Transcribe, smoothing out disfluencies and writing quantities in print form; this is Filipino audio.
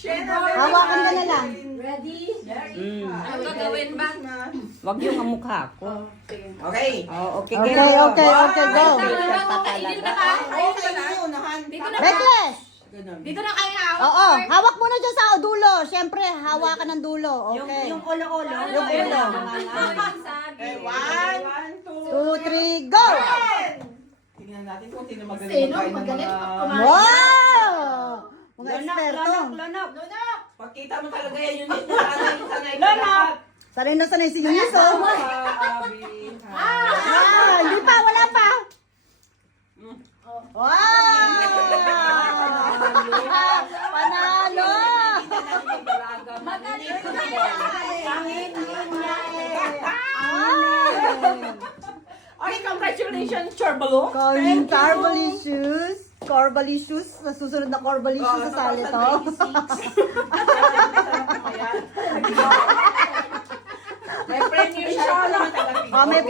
Hawakan ka na lang. Ready? Ano gagawin ba? Wag yung ang mukha ko. Okay. Oh, okay, Okay, go. okay, okay, go. Kainin na ka? Dito na ka? Reckless! Dito na kayo hawak. Oo, hawak mo na dyan sa dulo. Siyempre, hawakan ng dulo. Okay. Yung ulo-ulo. Yung ulo. Okay, 1, 2, 2, 3, go! Tingnan natin kung sino magaling Sino magkain ng magaling mga... Wow! Mga eksperto. Pagkita mo talaga yan, yun yung sanay ka lahat. Sanay na sanay si Yuyus, oh. Abi. Hindi pa, wala pa. Wow! Panalo! Ay, congratulations, Chorbaloo. Carbalicious. Carbalicious. Sa susunod na Carbalicious sa sali to. May premium siya. May